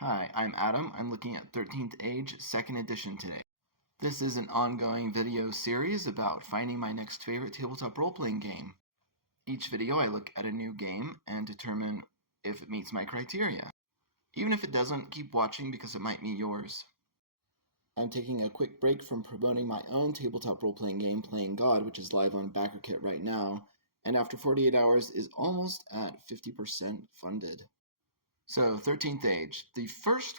Hi, I'm Adam. I'm looking at 13th Age 2nd edition today. This is an ongoing video series about finding my next favorite tabletop role-playing game. Each video I look at a new game and determine if it meets my criteria. Even if it doesn't, keep watching because it might meet yours. I'm taking a quick break from promoting my own tabletop role-playing game, Playing God, which is live on BackerKit right now, and after 48 hours is almost at 50% funded. So, 13th Age. The first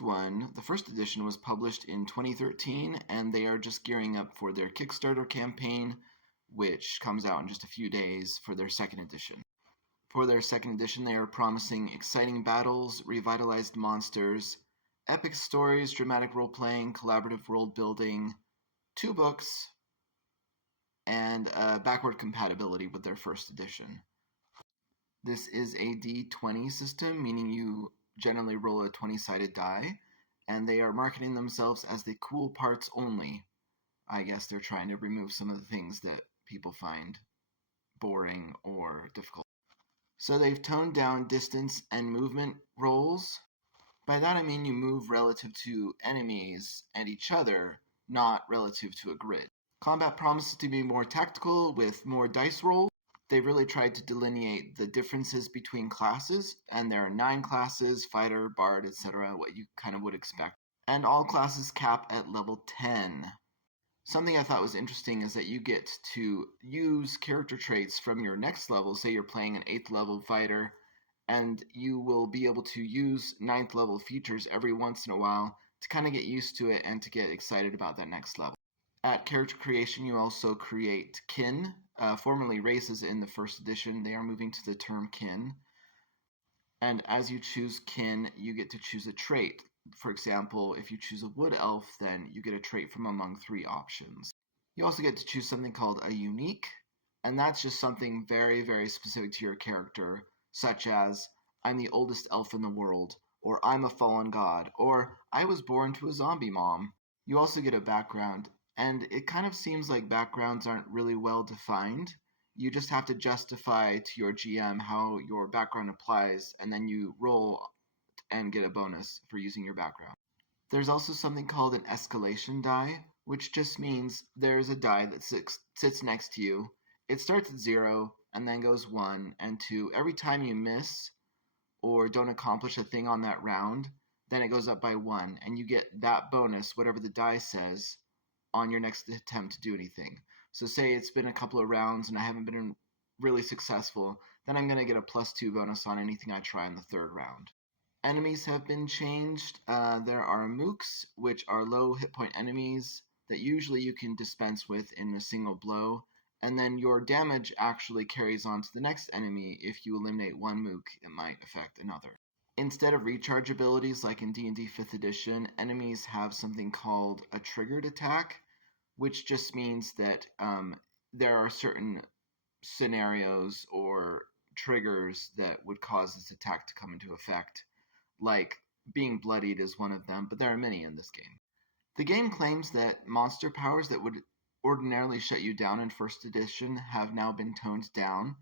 edition, was published in 2013, and they are just gearing up for their Kickstarter campaign, which comes out in just a few days for their second edition. For their second edition, they are promising exciting battles, revitalized monsters, epic stories, dramatic role-playing, collaborative world-building, 2 books, and backward compatibility with their first edition. This is a D20 system, meaning you generally roll a 20-sided die, and they are marketing themselves as the cool parts only. I guess they're trying to remove some of the things that people find boring or difficult. So they've toned down distance and movement rolls. By that I mean you move relative to enemies and each other, not relative to a grid. Combat promises to be more tactical with more dice rolls. They've really tried to delineate the differences between classes, and there are 9 classes, fighter, bard, etc., what you kind of would expect. And all classes cap at level 10. Something I thought was interesting is that you get to use character traits from your next level. Say you're playing an 8th level fighter, and you will be able to use 9th level features every once in a while to kind of get used to it and to get excited about that next level. At character creation, you also create kin, formerly races in the first edition. They are moving to the term kin. And as you choose kin, you get to choose a trait. For example, if you choose a wood elf, then you get a trait from among 3 options. You also get to choose something called a unique, and that's just something very, very specific to your character, such as, I'm the oldest elf in the world, or I'm a fallen god, or I was born to a zombie mom. You also get a background, and it kind of seems like backgrounds aren't really well defined. You just have to justify to your GM how your background applies, and then you roll and get a bonus for using your background. There's also something called an escalation die, which just means there's a die that sits next to you. It starts at 0 and then goes 1 and 2. Every time you miss or don't accomplish a thing on that round, then it goes up by 1, and you get that bonus, whatever the die says, on your next attempt to do anything. So say it's been a couple of rounds and I haven't been really successful, then I'm going to get a +2 bonus on anything I try in the 3rd round. Enemies have been changed. There are mooks, which are low hit point enemies that usually you can dispense with in a single blow, and then your damage actually carries on to the next enemy. If you eliminate one mook, it might affect another. Instead of recharge abilities like in D&D 5th edition, enemies have something called a triggered attack, which just means that there are certain scenarios or triggers that would cause this attack to come into effect. Like being bloodied is one of them, but there are many in this game. The game claims that monster powers that would ordinarily shut you down in 1st edition have now been toned down,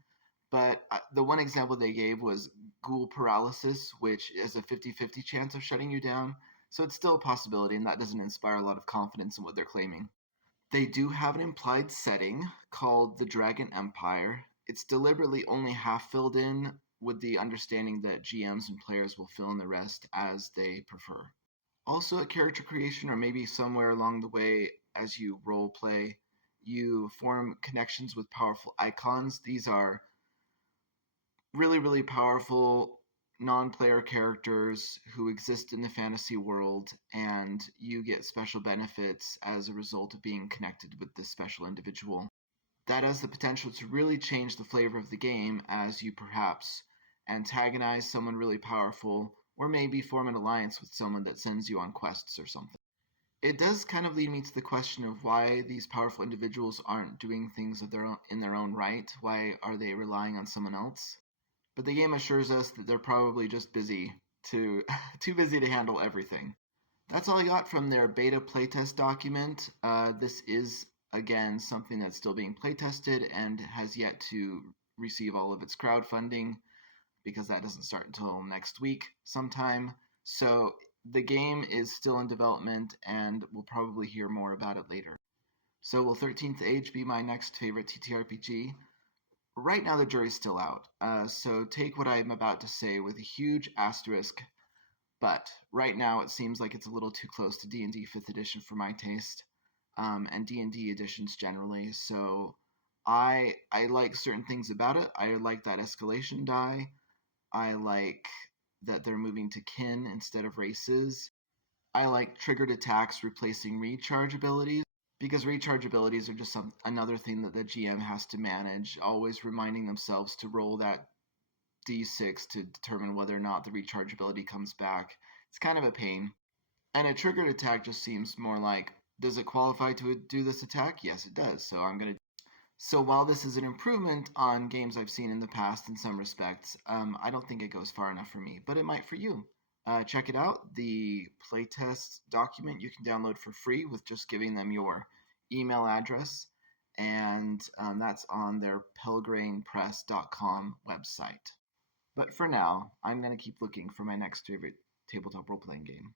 but the one example they gave was ghoul paralysis, which is a 50-50 chance of shutting you down, so it's still a possibility, and that doesn't inspire a lot of confidence in what they're claiming. They do have an implied setting called the Dragon Empire. It's deliberately only half filled in, with the understanding that GMs and players will fill in the rest as they prefer. Also at character creation, or maybe somewhere along the way as you role play, you form connections with powerful icons. These are really, really powerful non-player characters who exist in the fantasy world, and you get special benefits as a result of being connected with this special individual. That has the potential to really change the flavor of the game as you perhaps antagonize someone really powerful, or maybe form an alliance with someone that sends you on quests or something. It does kind of lead me to the question of why these powerful individuals aren't doing things of in their own right. Why are they relying on someone else? But the game assures us that they're probably just too busy to handle everything. That's all I got from their beta playtest document. This is, again, something that's still being playtested and has yet to receive all of its crowdfunding, because that doesn't start until next week sometime. So The game is still in development, and we'll probably hear more about it later. So will 13th Age be my next favorite TTRPG? Right now the jury's still out, so take what I'm about to say with a huge asterisk, but right now it seems like it's a little too close to D&D 5th edition for my taste, and D&D editions generally, so I like certain things about it. I like that escalation die. I like that they're moving to kin instead of races. I like triggered attacks replacing recharge abilities, because recharge abilities are just another thing that the GM has to manage, always reminding themselves to roll that d6 to determine whether or not the recharge ability comes back. It's kind of a pain. And a triggered attack just seems more like, does it qualify to do this attack? Yes, it does. So I'm going to. So while this is an improvement on games I've seen in the past in some respects, I don't think it goes far enough for me, but it might for you. Check it out. The playtest document you can download for free with just giving them your email address, and that's on their pelgranepress.com website. But for now, I'm going to keep looking for my next favorite tabletop role playing game.